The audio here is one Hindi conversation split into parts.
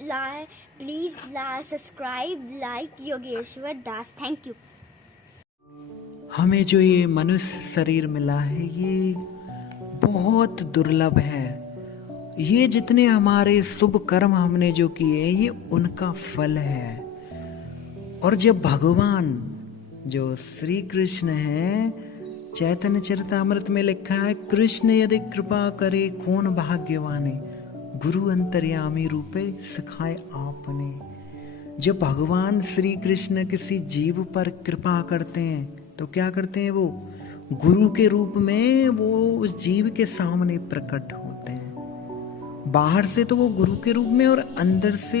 please subscribe like Yogeshwar Das. Thank you. हमें जो ये मनुष्य शरीर मिला है ये बहुत दुर्लभ है। ये जितने हमारे शुभ कर्म हमने जो किए ये उनका फल है। और जब भगवान जो श्री कृष्ण है, चैतन्य चरितामृत में लिखा है, कृष्ण यदि कृपा करे कौन भाग्यवाने, गुरु अंतर्यामी रूपे सिखाए आपने। जब भगवान श्री कृष्ण किसी जीव पर कृपा करते हैं तो क्या करते हैं, वो गुरु के रूप में वो उस जीव के सामने प्रकट होते हैं। बाहर से तो वो गुरु के रूप में और अंदर से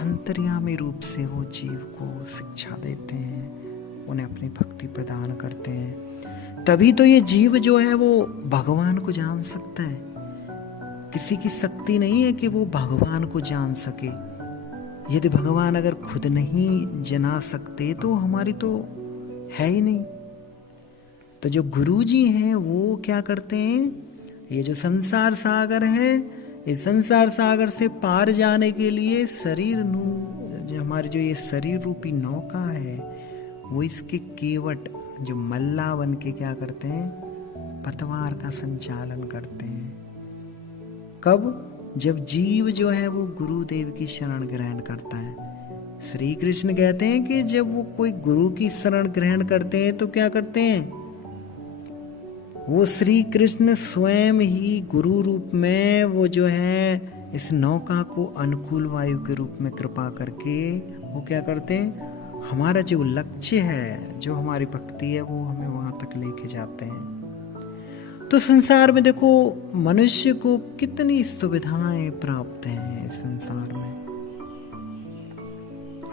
अंतर्यामी रूप से वो जीव को शिक्षा देते हैं, उन्हें अपनी भक्ति प्रदान करते हैं। तभी तो ये जीव जो है वो भगवान को जान सकता है। किसी की शक्ति नहीं है कि वो भगवान को जान सके। यदि भगवान अगर खुद नहीं जना सकते तो हमारी तो है ही नहीं। तो जो गुरु जी हैं वो क्या करते हैं, ये जो संसार सागर है, इस संसार सागर से पार जाने के लिए जो हमारी जो ये शरीर रूपी नौका है वो इसके केवट जो मल्ला बन के क्या करते हैं, पतवार का संचालन करते हैं। कब? जब जीव जो है वो गुरुदेव की शरण ग्रहण करता है। श्री कृष्ण कहते हैं कि जब वो कोई गुरु की शरण ग्रहण करते हैं तो क्या करते हैं, वो श्री कृष्ण स्वयं ही गुरु रूप में वो जो है इस नौका को अनुकूल वायु के रूप में कृपा करके वो क्या करते हैं, हमारा जो लक्ष्य है, जो हमारी भक्ति है, वो हमें वहां तक लेके जाते हैं। तो संसार में देखो मनुष्य को कितनी सुविधाएं प्राप्त हैं इस संसार में।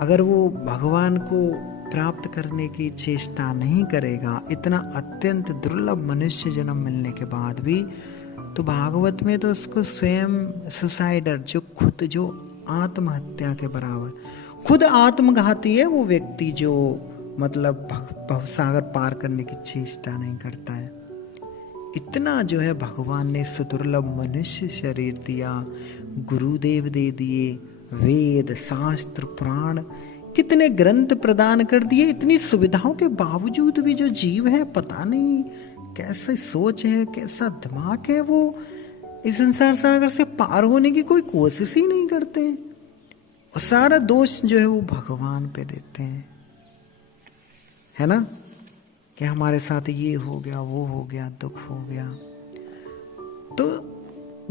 अगर वो भगवान को प्राप्त करने की चेष्टा नहीं करेगा, इतना अत्यंत दुर्लभ मनुष्य जन्म मिलने के बाद भी, तो भागवत में तो उसको स्वयं सुसाइडर, जो खुद जो आत्महत्या के बराबर, खुद आत्मघाती है वो व्यक्ति जो मतलब भवसागर पार करने की चेष्टा नहीं करता है। इतना जो है भगवान ने सुदुर्लभ मनुष्य शरीर दिया, गुरुदेव दे दिए, वेद शास्त्र पुराण कितने ग्रंथ प्रदान कर दिए। इतनी सुविधाओं के बावजूद भी जो जीव है पता नहीं कैसे सोच है, कैसा दिमाग है, वो इस संसार सागर से पार होने की कोई कोशिश ही नहीं करते हैं और सारा दोष जो है वो भगवान पे देते हैं, है ना, कि हमारे साथ ये हो गया, वो हो गया, दुख हो गया। तो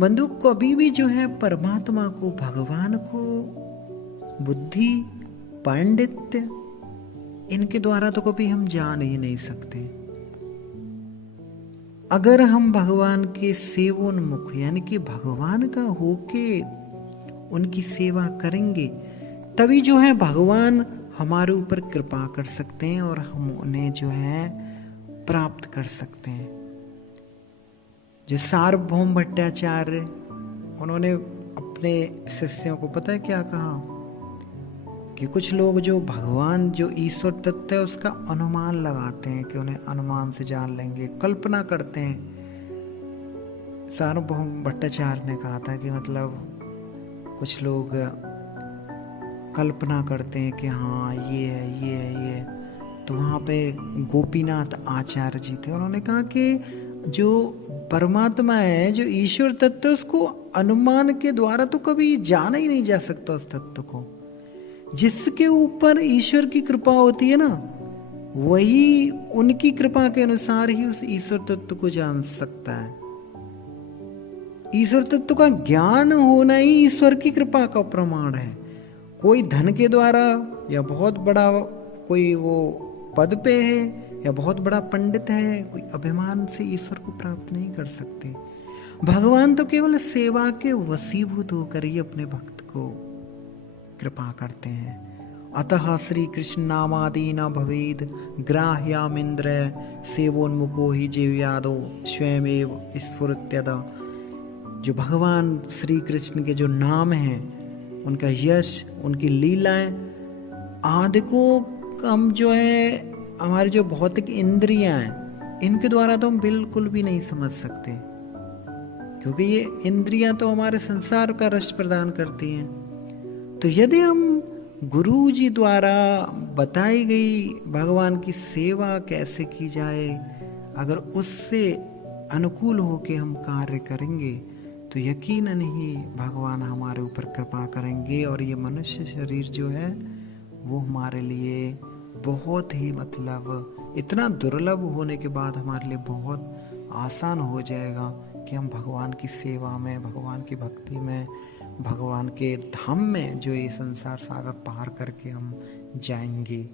बंधु कभी भी जो है परमात्मा को, भगवान को बुद्धि पांडित्य इनके द्वारा तो कभी हम जान ही नहीं सकते। अगर हम भगवान के सेवोन्मुख यानी कि भगवान का होके उनकी सेवा करेंगे तभी जो है भगवान हमारे ऊपर कृपा कर सकते हैं और हम उन्हें जो है प्राप्त कर सकते हैं। जो सार्वभौम भट्टाचार्य, उन्होंने अपने शिष्यों को पता है क्या कहा, कि कुछ लोग जो भगवान जो ईश्वर तत्व है उसका अनुमान लगाते हैं कि उन्हें अनुमान से जान लेंगे, कल्पना करते हैं। सार्वभौम भट्टाचार्य ने कहा था कि मतलब कुछ लोग कल्पना करते हैं कि हाँ ये है, ये है, ये है। तो वहाँ पे गोपीनाथ आचार्य जी थे, उन्होंने कहा कि जो परमात्मा है, जो ईश्वर तत्व, उसको अनुमान के द्वारा तो कभी जाना ही नहीं जा सकता। उस तत्व को जिसके ऊपर ईश्वर की कृपा होती है ना, वही उनकी कृपा के अनुसार ही उस ईश्वर तत्व को जान सकता है। ईश्वर तत्व का ज्ञान होना ही ईश्वर की कृपा का प्रमाण है। कोई धन के द्वारा या बहुत बड़ा कोई वो पद पे है या बहुत बड़ा पंडित है, कोई अभिमान से ईश्वर को प्राप्त नहीं कर सकते। भगवान तो केवल सेवा के वशीभूत होकर ही अपने भक्त को कृपा करते हैं। अतः श्री कृष्ण नामादि न भवेद ग्राह्यामिंद्र सेवोन्मुखो ही जीवयादो स्वयमेव स्फुरत्यदा। जो भगवान श्री कृष्ण के जो नाम हैं, उनका यश, उनकी लीलाएं आदि को हम जो है हमारी जो भौतिक इंद्रियां हैं इनके द्वारा तो हम बिल्कुल भी नहीं समझ सकते, क्योंकि ये इंद्रियां तो हमारे संसार का रस प्रदान करती हैं। तो यदि हम गुरु जी द्वारा बताई गई भगवान की सेवा कैसे की जाए, अगर उससे अनुकूल होके हम कार्य करेंगे तो यकीनन ही भगवान हमारे ऊपर कृपा करेंगे और ये मनुष्य शरीर जो है वो हमारे लिए बहुत ही मतलब इतना दुर्लभ होने के बाद हमारे लिए बहुत आसान हो जाएगा कि हम भगवान की सेवा में, भगवान की भक्ति में, भगवान के धाम में जो ये संसार सागर पार करके हम जाएंगे।